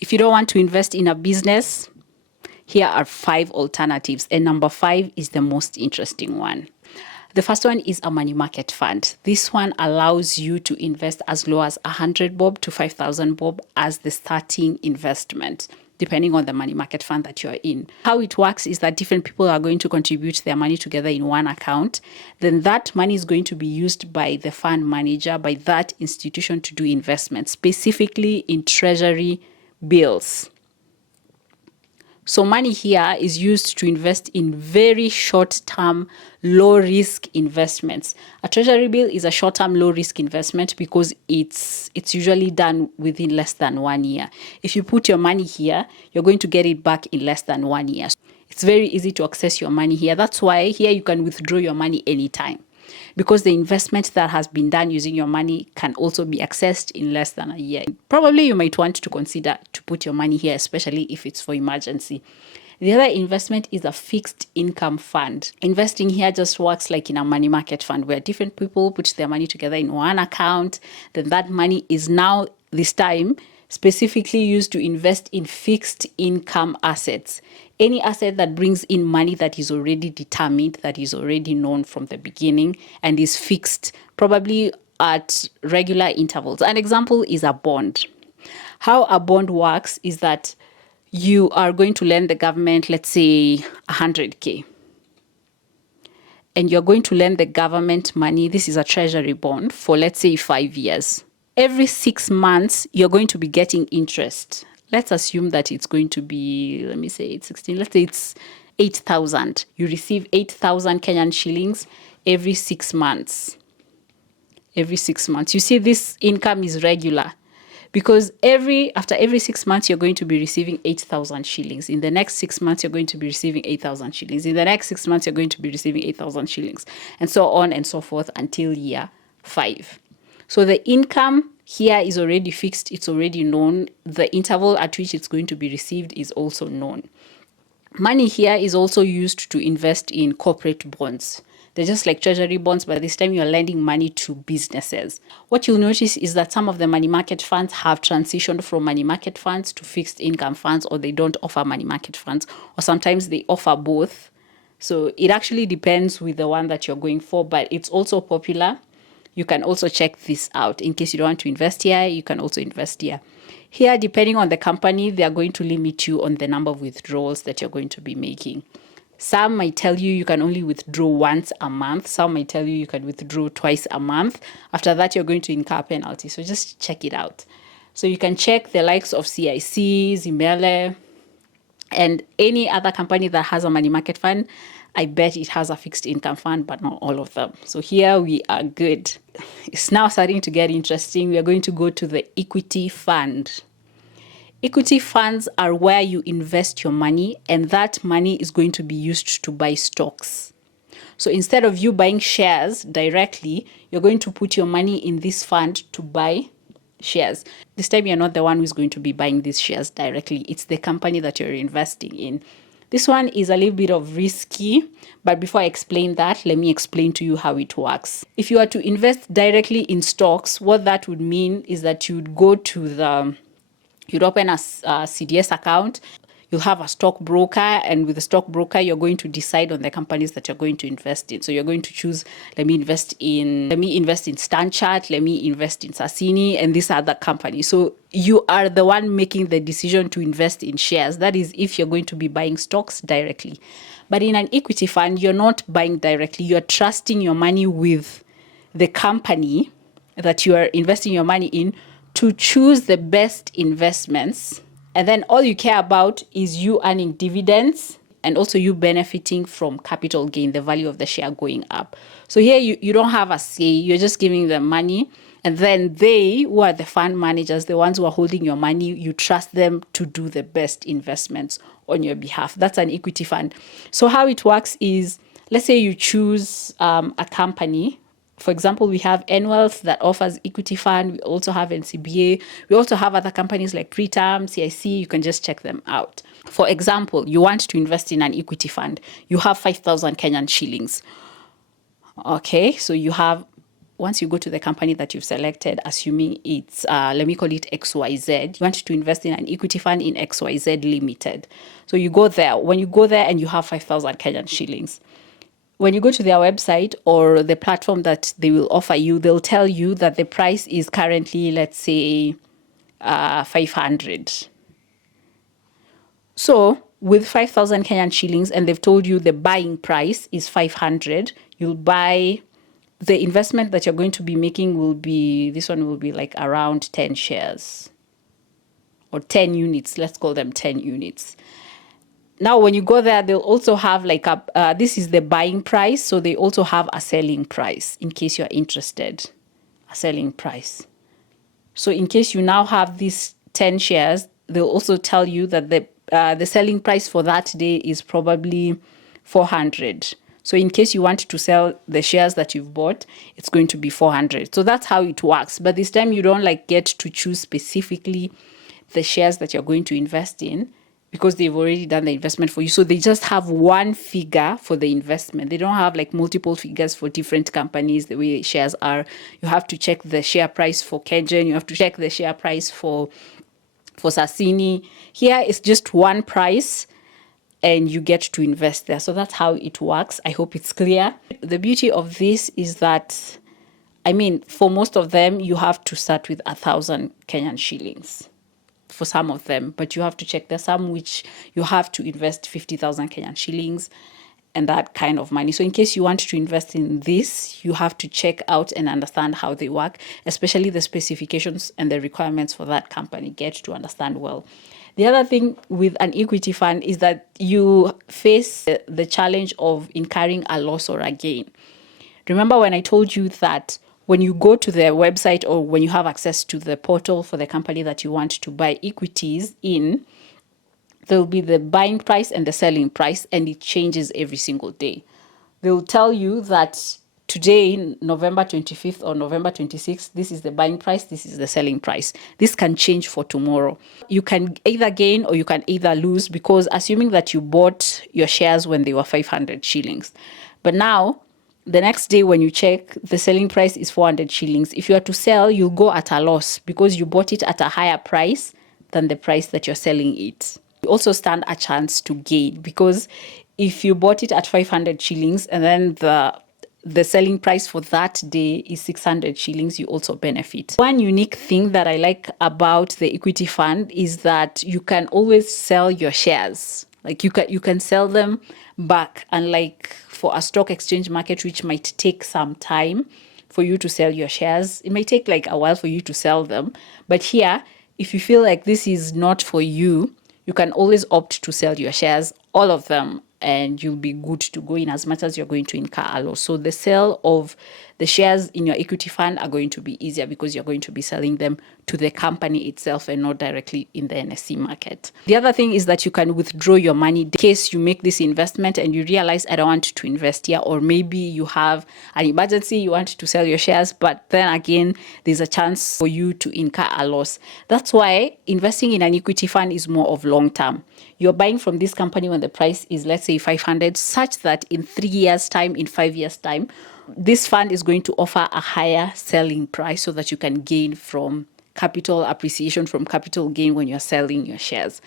If you don't want to invest in a business, here are 5 alternatives, and number 5 is the most interesting one. The first one is a money market fund. This one allows you to invest as low as 100 bob to 5,000 bob as the starting investment, depending on the money market fund that you're in. How it works is that different people are going to contribute their money together in one account. Then that money is going to be used by the fund manager, by that institution, to do investments, specifically in treasury bills. So money here is used to invest in very short-term, low-risk investments. A treasury bill is a short-term, low-risk investment because it's usually done within less than 1 year. If you put your money here, you're going to get it back in less than 1 year. It's very easy to access your money here. That's why here you can withdraw your money anytime, because the investment that has been done using your money can also be accessed in less than a year. Probably you might want to consider to put your money here, especially if it's for emergency. The other investment is a fixed income fund. Investing here just works like in a money market fund, where different people put their money together in one account. Then that money is now, this time, specifically used to invest in fixed income assets. Any asset that brings in money that is already determined, that is already known from the beginning, and is fixed, probably at regular intervals. An example is a bond. How a bond works is that you are going to lend the government, let's say 100K. And you're going to lend the government money. This is a treasury bond for, let's say, 5 years. Every 6 months, you're going to be getting interest. Let's assume that it's going to be, let me say it's 16, let's say it's 8,000. You receive 8,000 Kenyan shillings every 6 months. Every 6 months. You see, this income is regular because after every 6 months, you're going to be receiving 8,000 shillings. In the next 6 months, you're going to be receiving 8,000 shillings. In the next 6 months, you're going to be receiving 8,000 shillings, and so on and so forth until year 5. So the income here is already fixed. It's already known. The interval at which it's going to be received is also known. Money here is also used to invest in corporate bonds. They're just like treasury bonds, but this time you're lending money to businesses. What you'll notice is that some of the money market funds have transitioned from money market funds to fixed income funds, or they don't offer money market funds, or sometimes they offer both. So it actually depends with the one that you're going for, but it's also popular. You can also check this out. In case you don't want to invest here, you can also invest here. Here, depending on the company, they are going to limit you on the number of withdrawals that you're going to be making. Some might tell you can only withdraw once a month. Some might tell you can withdraw twice a month. After that, you're going to incur a penalty. So just check it out. So you can check the likes of CIC, Zimele, and any other company that has a money market fund. I bet it has a fixed income fund, but not all of them. So here we are good. It's now starting to get interesting. We are going to go to the equity fund. Equity funds are where you invest your money, and that money is going to be used to buy stocks. So instead of you buying shares directly, you're going to put your money in this fund to buy shares. This time you're not the one who's going to be buying these shares directly. It's the company that you're investing in. This one is a little bit of risky, but before I explain that, let me explain to you how it works. If you are to invest directly in stocks, what that would mean is that you'd open a CDS account. You'll have a stockbroker, and with the stockbroker, you're going to decide on the companies that you're going to invest in. So you're going to choose, let me invest in Stanchart, let me invest in Sasini, and these are the companies. So you are the one making the decision to invest in shares. That is if you're going to be buying stocks directly. But in an equity fund, you're not buying directly. You're trusting your money with the company that you are investing your money in to choose the best investments. And then all you care about is you earning dividends and also you benefiting from capital gain, the value of the share going up. So here you don't have a say, you're just giving them money. And then they, who are the fund managers, the ones who are holding your money, you trust them to do the best investments on your behalf. That's an equity fund. So how it works is, let's say you choose a company. For example, we have Nwealth that offers equity fund. We also have NCBA. We also have other companies like Preterm, CIC. You can just check them out. For example, you want to invest in an equity fund. You have 5,000 Kenyan shillings. Okay, so you have once you go to the company that you've selected, assuming it's, let me call it XYZ, you want to invest in an equity fund in XYZ Limited. So you go there. When you go there and you have 5,000 Kenyan shillings, when you go to their website or the platform that they will offer you, they'll tell you that the price is currently, let's say, 500. So with 5,000 Kenyan shillings, and they've told you the buying price is 500, you'll buy, the investment that you're going to be making will be, this one will be like around 10 shares or 10 units. Let's call them 10 units. Now, when you go there, they'll also have like this is the buying price. So they also have a selling price in case you're interested, a selling price. So in case you now have these 10 shares, they'll also tell you that the selling price for that day is probably 400. So in case you want to sell the shares that you've bought, it's going to be 400. So that's how it works. But this time you don't like get to choose specifically the shares that you're going to invest in, because they've already done the investment for you. So they just have one figure for the investment. They don't have like multiple figures for different companies the way shares are. You have to check the share price for Kengen. You have to check the share price for Sasini. Here it's just one price and you get to invest there. So that's how it works. I hope it's clear. The beauty of this is that, I mean, for most of them, you have to start with 1,000 Kenyan shillings. For some of them, but you have to check. There's some which you have to invest 50,000 Kenyan shillings and that kind of money. So in case you want to invest in this, you have to check out and understand how they work, especially the specifications and the requirements for that company. Get to understand well. The other thing with an equity fund is that you face the challenge of incurring a loss or a gain. Remember when I told you that when you go to their website or when you have access to the portal for the company that you want to buy equities in, there'll be the buying price and the selling price, and it changes every single day. They'll tell you that today, November 25th or November 26th, this is the buying price, this is the selling price. This can change for tomorrow. You can either gain or you can either lose, because assuming that you bought your shares when they were 500 shillings. But now, the next day when you check, the selling price is 400 shillings. If you are to sell, you'll go at a loss because you bought it at a higher price than the price that you're selling it. You also stand a chance to gain, because if you bought it at 500 shillings and then the selling price for that day is 600 shillings, you also benefit. One unique thing that I like about the equity fund is that you can always sell your shares. Like you can sell them back, unlike for a stock exchange market, which might take some time for you to sell your shares. It may take like a while for you to sell them. But here, if you feel like this is not for you, you can always opt to sell your shares, all of them, and you'll be good to go in as much as you're going to incur a loss. So the sale of the shares in your equity fund are going to be easier because you're going to be selling them to the company itself and not directly in the NSE market. The other thing is that you can withdraw your money in case you make this investment and you realize, I don't want to invest here, or maybe you have an emergency, you want to sell your shares, but then again, there's a chance for you to incur a loss. That's why investing in an equity fund is more of long term. You're buying from this company when the price is, let's say, 500, such that in 3 years' time, in 5 years' time, this fund is going to offer a higher selling price so that you can gain from capital appreciation, from capital gain when you're selling your shares.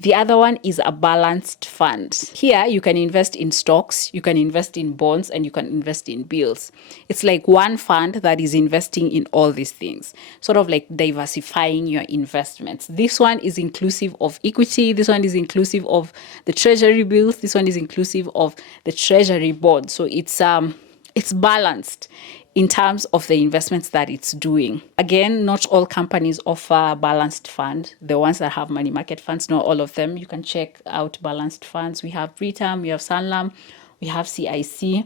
The other one is a balanced fund. Here, you can invest in stocks, you can invest in bonds, and you can invest in bills. It's like one fund that is investing in all these things, sort of like diversifying your investments. This one is inclusive of equity. This one is inclusive of the treasury bills. This one is inclusive of the treasury bond. So it's balanced in terms of the investments that it's doing. Again, not all companies offer a balanced fund. The ones that have money market funds, not all of them. You can check out balanced funds. We have Britam, we have Sanlam, we have CIC,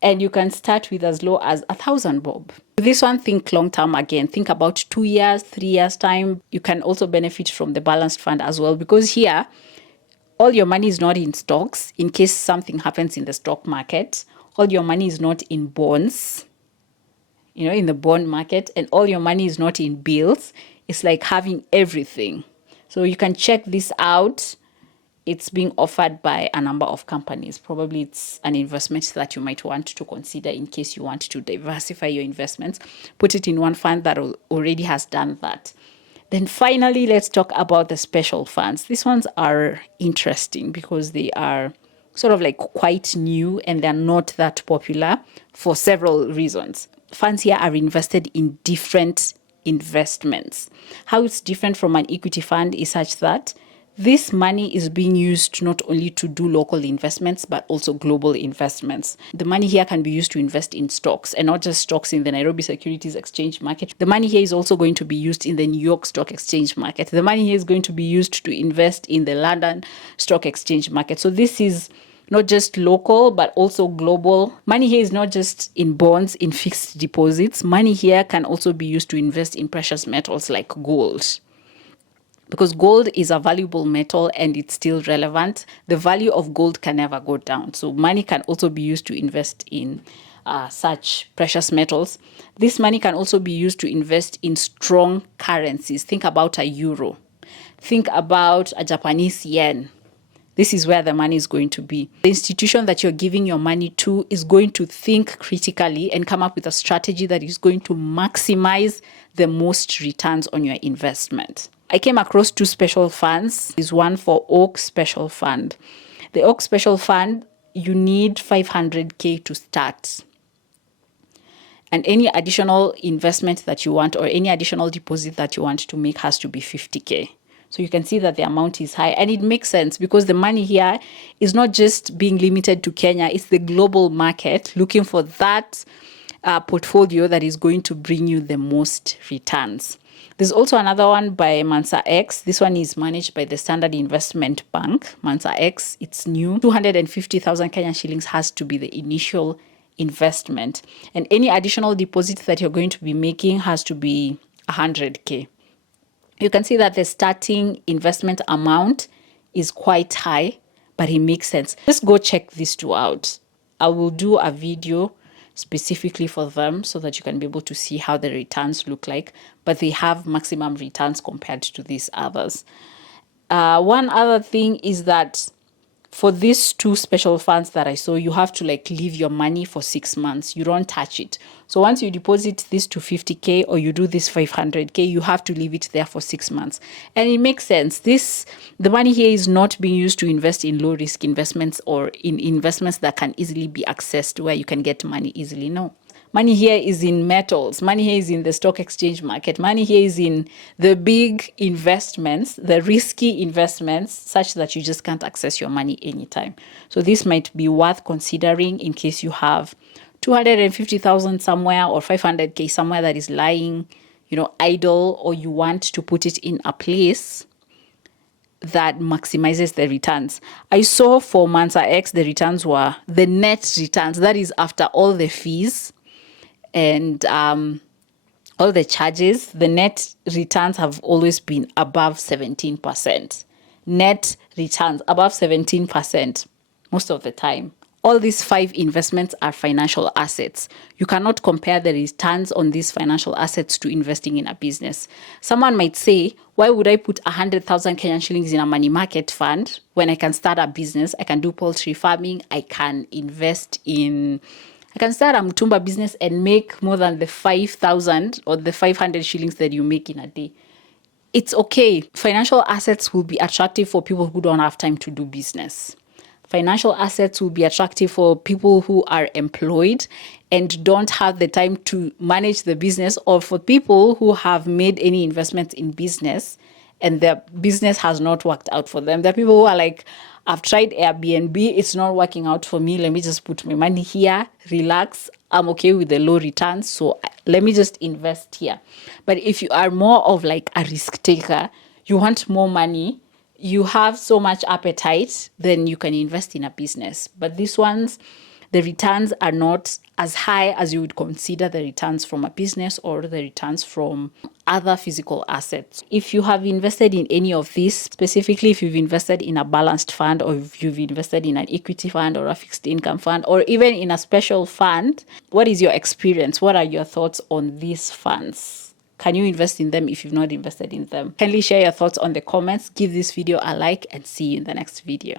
and you can start with as low as 1,000 bob. This one, think long term again. Think about 2 years, 3 years time. You can also benefit from the balanced fund as well, because here, all your money is not in stocks in case something happens in the stock market. All your money is not in bonds, in the bond market, and all your money is not in bills. It's like having everything. So you can check this out It's being offered by a number of companies. Probably it's an investment that you might want to consider in case you want to diversify your investments. Put it in one fund that already has done that. Then finally, let's talk about the special funds. These ones are interesting because they are sort of like quite new and they're not that popular for several reasons. Funds here are invested in different investments. How it's different from an equity fund is such that this money is being used not only to do local investments, but also global investments. The money here can be used to invest in stocks, and not just stocks in the Nairobi Securities Exchange market. The money here is also going to be used in the New York Stock Exchange market. The money here is going to be used to invest in the London Stock Exchange market. So this is not just local, but also global. Money here is not just in bonds, in fixed deposits. Money here can also be used to invest in precious metals like gold. Because gold is a valuable metal and it's still relevant. The value of gold can never go down. So money can also be used to invest in such precious metals. This money can also be used to invest in strong currencies. Think about a euro. Think about a Japanese yen. This is where the money is going to be. The institution that you're giving your money to is going to think critically and come up with a strategy that is going to maximize the most returns on your investment. I came across two special funds. There's one for Oak Special Fund. The Oak Special Fund, you need 500K to start. And any additional investment that you want or any additional deposit that you want to make has to be 50K. So you can see that the amount is high, and it makes sense because the money here is not just being limited to Kenya. It's the global market looking for that portfolio that is going to bring you the most returns. There's also another one by Mansa X. This one is managed by the Standard Investment Bank. Mansa X, it's new. 250,000 Kenyan shillings has to be the initial investment. And any additional deposit that you're going to be making has to be 100K. You can see that the starting investment amount is quite high, but it makes sense. Just go check these two out. I will do a video specifically for them so that you can be able to see how the returns look like, but they have maximum returns compared to these others. One other thing is that for these two special funds that I saw, you have to leave your money for 6 months. You don't touch it. So once you deposit this to 50K or you do this 500K, you have to leave it there for 6 months. And it makes sense. The money here is not being used to invest in low risk investments or in investments that can easily be accessed where you can get money easily. No. Money here is in metals. Money here is in the stock exchange market. Money here is in the big investments, the risky investments, such that you just can't access your money anytime. So this might be worth considering in case you have 250,000 somewhere or 500K somewhere that is lying, idle, or you want to put it in a place that maximizes the returns. I saw for Mansa X, the returns were the net returns. That is after all the fees and all the charges. The net returns have always been above 17%. Net returns above 17% most of the time. All these 5 investments are financial assets. You cannot compare the returns on these financial assets to investing in a business. Someone might say, why would I put 100,000 Kenyan shillings in a money market fund when I can start a business? I can do poultry farming. I can start a Mutumba business and make more than the 5,000 or the 500 shillings that you make in a day. It's okay. Financial assets will be attractive for people who don't have time to do business. Financial assets will be attractive for people who are employed and don't have the time to manage the business, or for people who have made any investments in business and their business has not worked out for them. There are people who are like, I've tried Airbnb, it's not working out for me. Let me just put my money here, relax. I'm okay with the low returns, so let me just invest here. But if you are more of a risk taker, you want more money, you have so much appetite, then you can invest in a business. But these ones, the returns are not as high as you would consider the returns from a business or the returns from other physical assets. If you have invested in any of these, specifically if you've invested in a balanced fund, or if you've invested in an equity fund or a fixed income fund, or even in a special fund, what is your experience? What are your thoughts on these funds? Can you invest in them if you've not invested in them? Kindly share your thoughts on the comments, give this video a like, and see you in the next video.